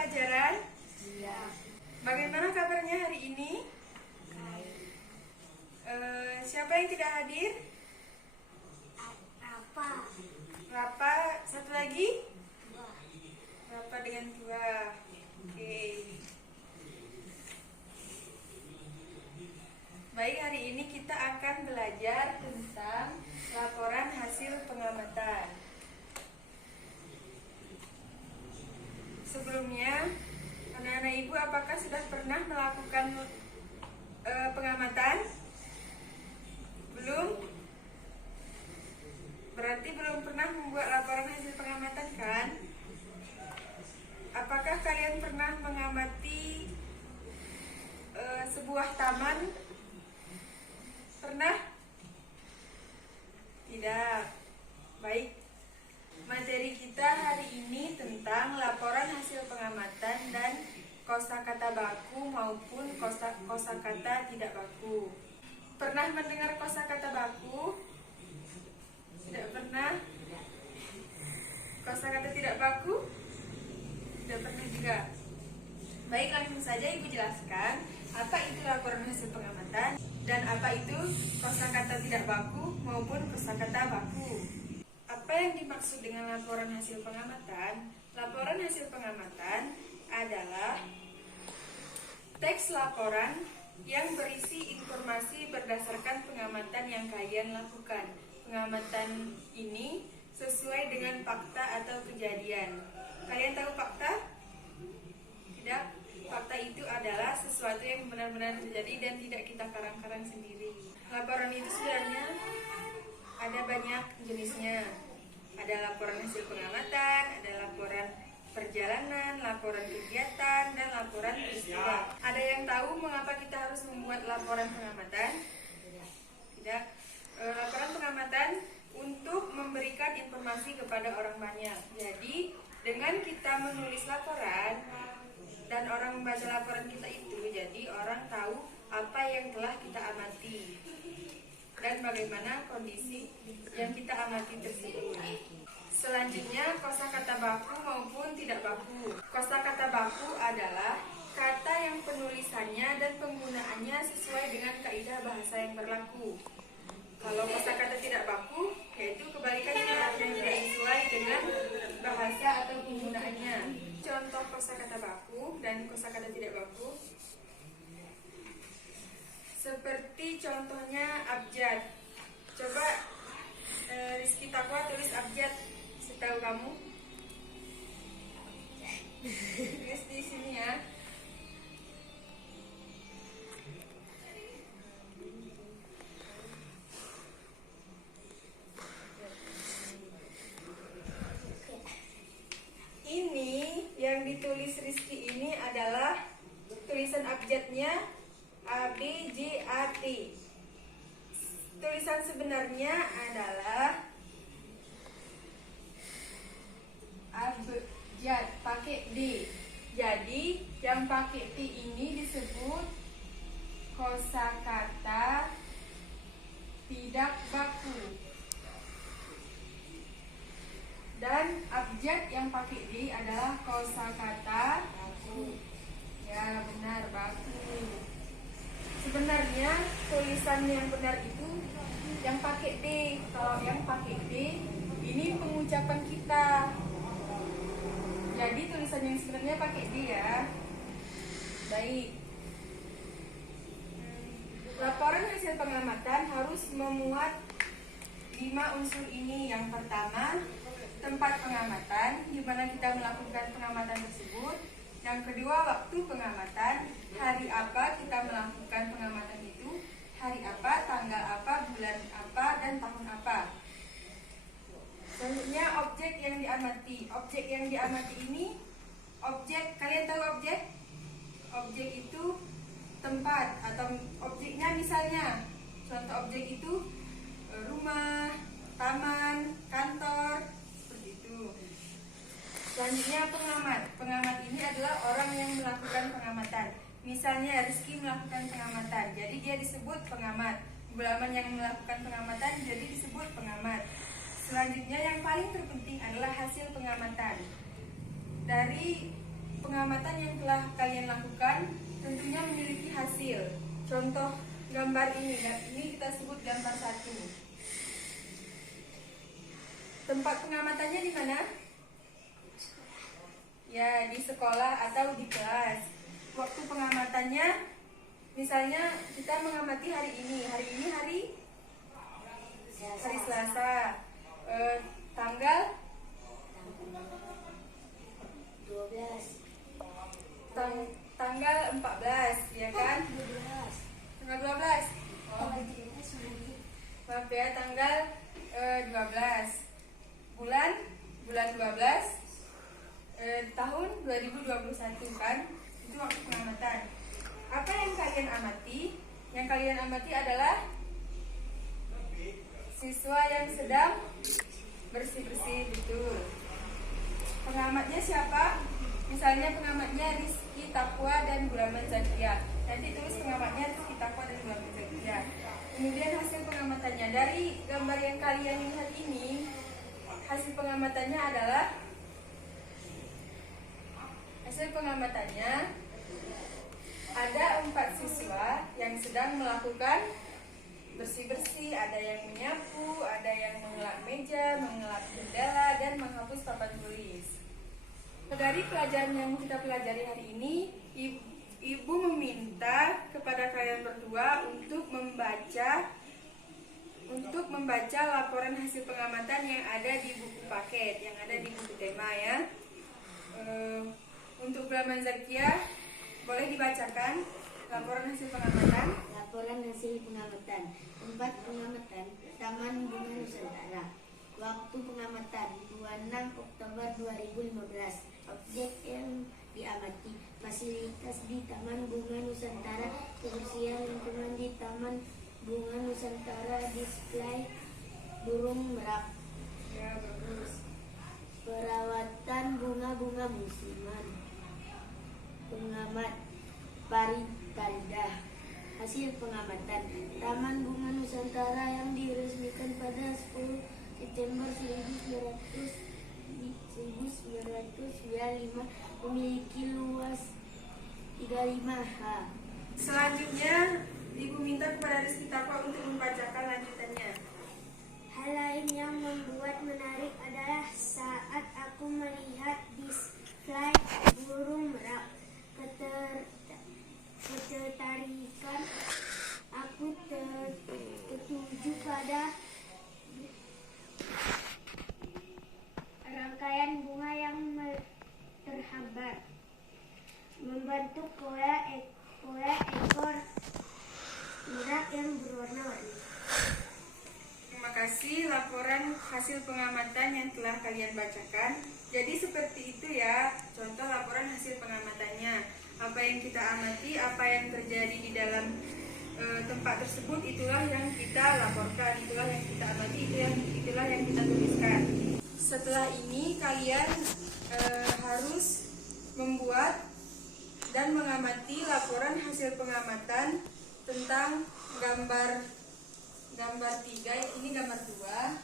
pelajaran? Iya. Bagaimana kabarnya hari ini? Baik. Siapa yang tidak hadir? Apa? Rapa, satu lagi? Dua. Rapa dengan dua. Oke. Baik, hari ini kita akan belajar tentang laporan hasil pengamatan. Sebelumnya, anak-anak ibu apakah sudah pernah melakukan pengamatan? Belum? Berarti belum pernah membuat laporan hasil pengamatan, kan? Apakah kalian pernah mengamati sebuah taman? Pernah? Tidak. Baik. Materi kita hari ini tentang laporan hasil pengamatan dan kosakata baku maupun kosakata tidak baku. Pernah mendengar kosakata baku? Tidak pernah? Kosakata tidak baku? Tidak pernah juga. Baik, langsung saja Ibu jelaskan apa itu laporan hasil pengamatan dan apa itu kosakata tidak baku maupun kosakata baku. Apa yang dimaksud dengan laporan hasil pengamatan? Laporan hasil pengamatan adalah teks laporan yang berisi informasi berdasarkan pengamatan yang kalian lakukan. Pengamatan ini sesuai dengan fakta atau kejadian. Kalian tahu fakta? Tidak. Fakta itu adalah sesuatu yang benar-benar terjadi dan tidak kita karang-karang sendiri. Laporan itu sebenarnya ada banyak jenisnya. Ada laporan hasil pengamatan, ada laporan perjalanan, laporan kegiatan, dan laporan peristiwa. Ada yang tahu mengapa kita harus membuat laporan pengamatan? Tidak. Laporan pengamatan untuk memberikan informasi kepada orang banyak. Jadi, dengan kita menulis laporan dan orang membaca laporan kita itu, jadi orang tahu apa yang telah kita amati dan bagaimana kondisi yang kita amati tersebut. Selanjutnya, kosakata baku maupun tidak baku. Kosakata baku adalah kata yang penulisannya dan penggunaannya sesuai dengan kaidah bahasa yang berlaku. Kalau kosakata tidak baku, yaitu kebalikannya yang tidak sesuai dengan bahasa atau penggunaannya. Contoh kosakata baku dan kosakata tidak baku. Seperti contohnya abjad. Coba Rizky Takwa tulis abjad setahu kamu. Tulis di sini ya. Ini yang ditulis Rizky ini adalah tulisan abjadnya A, B, J, A, T. Tulisan sebenarnya adalah abjad pakai D. Jadi yang pakai T ini disebut kosakata tidak baku. Dan abjad yang pakai D adalah kosakata baku. Ya, benar, baku. Sebenarnya tulisan yang benar itu yang pakai D. Kalau yang pakai D, ini pengucapan kita. Jadi tulisan yang sebenarnya pakai D ya. Baik. Laporan hasil pengamatan harus memuat 5 unsur ini. Yang pertama, tempat pengamatan, di mana kita melakukan pengamatan tersebut. Yang kedua, waktu pengamatan, hari apa kita melakukan pengamatan itu, hari apa, tanggal apa, bulan apa, dan tahun apa. Selanjutnya, objek yang diamati. Objek yang diamati ini, objek, kalian tahu objek? Objek itu tempat atau objeknya misalnya. Contoh objek itu rumah, taman, kantor, seperti itu. Selanjutnya pengamat. Pengamat ini adalah orang yang melakukan pengamatan. Misalnya Rizky melakukan pengamatan, jadi dia disebut pengamat. Gulaman yang melakukan pengamatan jadi disebut pengamat. Selanjutnya yang paling terpenting adalah hasil pengamatan. Dari pengamatan yang telah kalian lakukan tentunya memiliki hasil. Contoh gambar ini kita sebut gambar 1. Tempat pengamatannya di mana? Ya, di sekolah atau di kelas. Waktu pengamatannya, misalnya kita mengamati hari ini hari Selasa. Tanggal 12. Tanggal 14, ya kan? Tanggal 12. Maaf ya, tanggal 12. Bulan 12, tahun 2021 kan? Itu waktu pengamatan. Apa yang kalian amati? Yang kalian amati adalah siswa yang sedang bersih-bersih, betul. Pengamatnya siapa? Misalnya pengamatnya Rizky Taqwa dan Gulaman Zakia. Nanti tulis pengamatnya Rizky Taqwa dan Gulaman Zakia. Kemudian hasil pengamatannya dari gambar yang kalian lihat ini, hasil pengamatannya adalah ada 4 siswa yang sedang melakukan bersih-bersih, ada yang menyapu, ada yang mengelap meja, mengelap jendela, dan menghapus papan tulis. Dari pelajaran yang kita pelajari hari ini, Ibu meminta kepada kalian berdua untuk membaca laporan hasil pengamatan yang ada di buku paket, yang ada di buku tema ya. Untuk Gulaman Zakia, boleh dibacakan laporan hasil pengamatan. Laporan hasil pengamatan. Tempat pengamatan Taman Bunga Nusantara. Waktu pengamatan 26 Oktober 2015. Objek yang diamati: fasilitas di Taman Bunga Nusantara, kebersihan lingkungan di Taman Bunga Nusantara, display burung merak. Ya, bagus. Perawatan bunga-bunga musiman. Pengamat Paritalda. Hasil pengamatan Taman Bunga Nusantara yang diresmikan pada 10 September 1995 memiliki luas 35 ha. Selanjutnya, Ibu minta kepada Rizky Taqwa untuk membacakan lanjutannya. Hal lain yang membuat menarik adalah saat aku melihat display burung merak. Ketertarikan aku tertuju pada rangkaian bunga yang terhambar membentuk pola ekor merak yang berwarna-warni. Terima kasih laporan hasil pengamatan yang telah kalian bacakan. Jadi seperti itu ya, contoh laporan hasil pengamatannya. Apa yang kita amati, apa yang terjadi di dalam tempat tersebut, itulah yang kita laporkan, itulah yang kita amati, itulah yang kita tuliskan. Setelah ini kalian harus membuat dan mengamati laporan hasil pengamatan tentang gambar 3, ini gambar 2,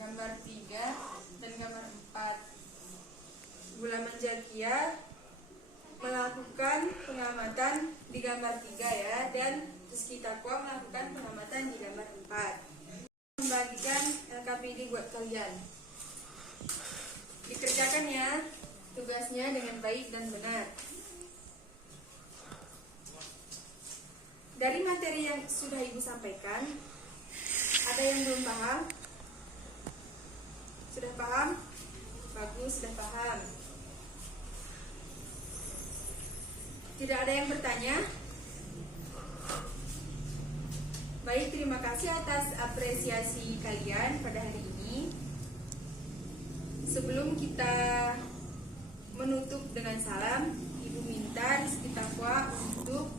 gambar 3, dan gambar 4. Gulaman Zakia melakukan pengamatan di gambar 3 ya, dan Rizky Taqwa melakukan pengamatan di gambar 4. Membagikan LKPD buat kalian. Dikerjakan ya tugasnya dengan baik dan benar. Dari materi yang sudah Ibu sampaikan, ada yang belum paham? Sudah paham? Bagus, sudah paham. Tidak ada yang bertanya? Baik, terima kasih atas apresiasi kalian pada hari ini. Sebelum kita menutup dengan salam, Ibu minta Rizky Taqwa untuk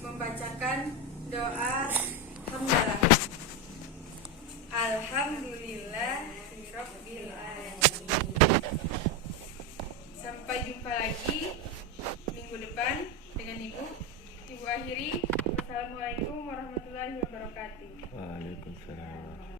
membacakan doa hamdalah. Alhamdulillahirabbil alamin. Sampai jumpa lagi minggu depan dengan Ibu. Ibu akhiri. Wassalamualaikum warahmatullahi wabarakatuh. Waalaikumsalam.